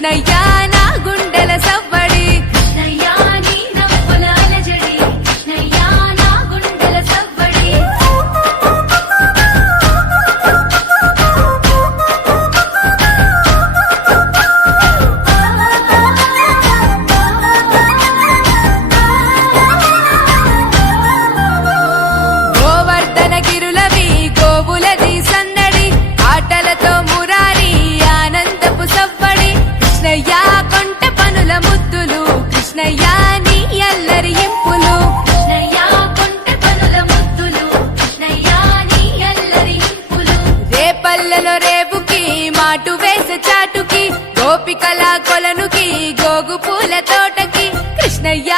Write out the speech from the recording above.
కృష్ణయ్య నా గుండెల సవ్వడి కృష్ణయ్య నీ నవ్వుల అలజడి కృష్ణయ్య నా గుండెల సవ్వడి గోవర్ధన గిరులవి గోవులది సందడి ఆటలతో మురారి ఆనందపు సవ్వడి కృష్ణయ్య కొంట పనుల ముద్దులు కృష్ణయ్య నీ అల్లరి ఇంపులు కృష్ణయ్య కొంట పనుల ముద్దులు కృష్ణయ్య నీ అల్లరి ఇంపులు రేపల్లెలో రేపుకి మాటు వేసే చాటుకి గోపికల కొలనుకి గోగు పూల తోటకి కృష్ణయ్య